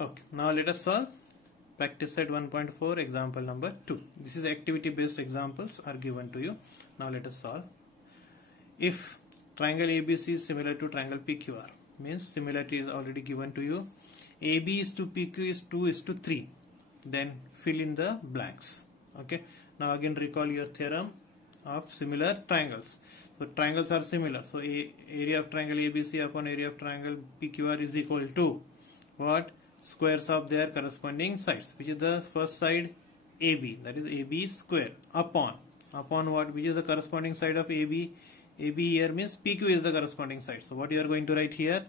Okay, now let us solve practice set 1.4 example number 2. This is activity based examples are given to you. Now let us solve. If triangle ABC is similar to triangle PQR, means similarity is already given to you. AB is to PQ is 2 is to 3. Then fill in the blanks. Okay. Now again recall your theorem of similar triangles. So triangles are similar. So area of triangle ABC upon area of triangle PQR is equal to what? Squares of their corresponding sides, which is the first side AB, that is AB square, upon what, which is the corresponding side of AB. AB here means PQ is the corresponding side. So what you are going to write here?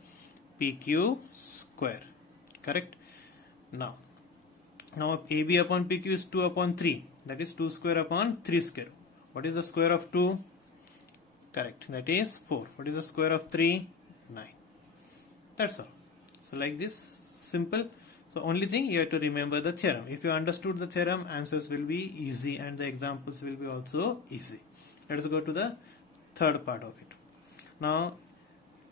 PQ square. Correct? Now AB upon PQ is 2 upon 3, that is 2 square upon 3 square. What is the square of 2? Correct, that is 4. What is the square of 3? 9. That's all. So like this, simple. So only thing you have to remember the theorem. If you understood the theorem, answers will be easy and the examples will be also easy. Let us go to the third part of it. Now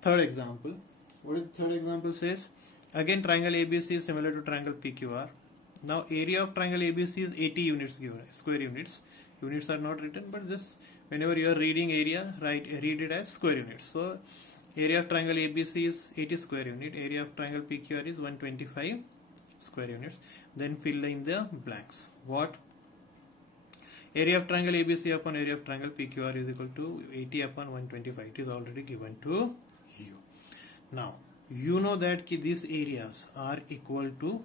third example. What is the third example says? Again triangle ABC is similar to triangle PQR. Now area of triangle ABC is 80 units given, square units. Units are not written, but just whenever you are reading area, read it as square units. So area of triangle ABC is 80 square unit. Area of triangle PQR is 125 square units. Then fill in the blanks. What? Area of triangle ABC upon area of triangle PQR is equal to 80 upon 125. It is already given to you. Now you know that these areas are equal to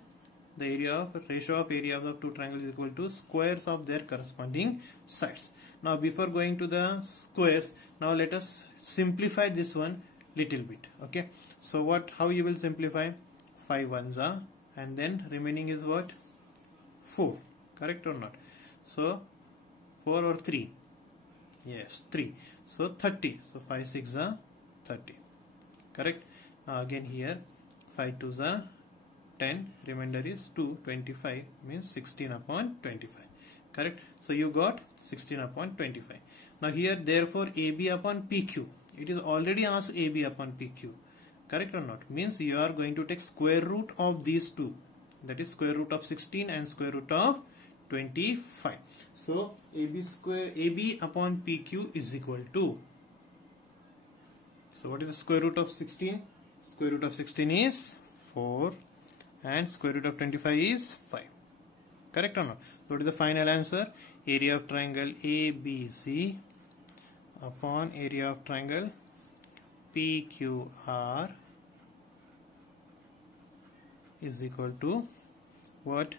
the area of ratio of area of the two triangles is equal to squares of their corresponding sides. Now before going to the squares, now let us simplify this one little bit. Okay, so what, how you will simplify? 5 ones are, and then remaining is what? 4. Correct or not? So 4 or 3? Yes, 3. So 30. So 5 6 are 30. Correct. Now again here 5 2s are 10, remainder is 2, 25 means 16 upon 25. Correct. So you got 16 upon 25. Now here therefore AB upon PQ, it is already asked AB upon PQ. Correct or not? Means you are going to take square root of these two, that is square root of 16 and square root of 25. So AB upon PQ is equal to, so what is the square root of 16? Square root of 16 is 4 and square root of 25 is 5. Correct or not? So what is the final answer? Area of triangle ABC upon area of triangle PQR is equal to what?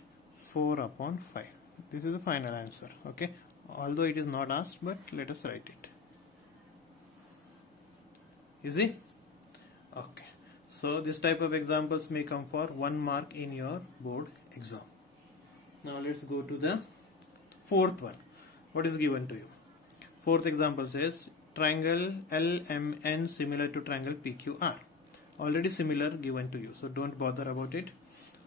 4 upon 5. This is the final answer. Okay, although it is not asked, but let us write it. Easy? Okay. So this type of examples may come for 1 mark in your board exam. Now let's go to the fourth one. What is given to you? Fourth example says triangle LMN similar to triangle PQR. Already similar given to you, so don't bother about it.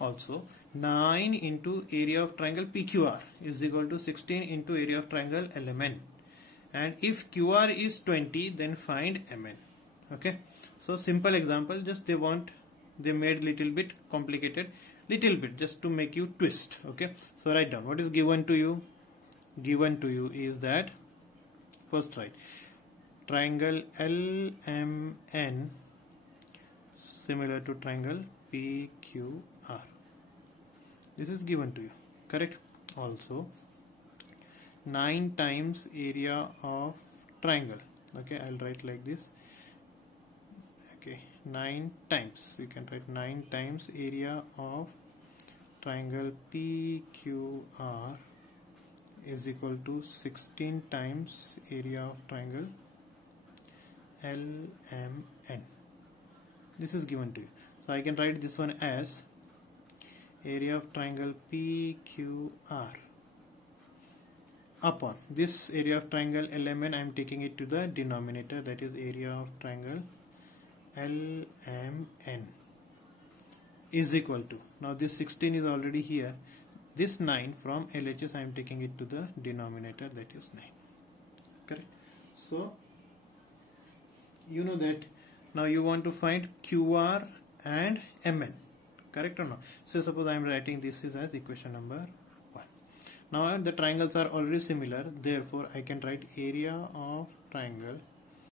Also 9 into area of triangle PQR is equal to 16 into area of triangle LMN. And if QR is 20, then find MN. Okay, so simple example, just they made little bit complicated, little bit just to make you twist. Okay, so write down what is given to you. Given to you is that, first write triangle LMN similar to triangle PQR. This is given to you. Correct. Also 9 times area of triangle. Okay, I'll write like this. Okay, 9 times, you can write 9 times area of triangle PQR is equal to 16 times area of triangle LMN. This is given to you. So I can write this one as area of triangle PQR upon this area of triangle LMN. I am taking it to the denominator, that is area of triangle LMN is equal to, now this 16 is already here, this 9 from LHS I am taking it to the denominator, that is 9. Correct. So you know that now you want to find QR and MN. correct or not? So suppose I am writing this is as equation number 1. Now the triangles are already similar, therefore I can write area of triangle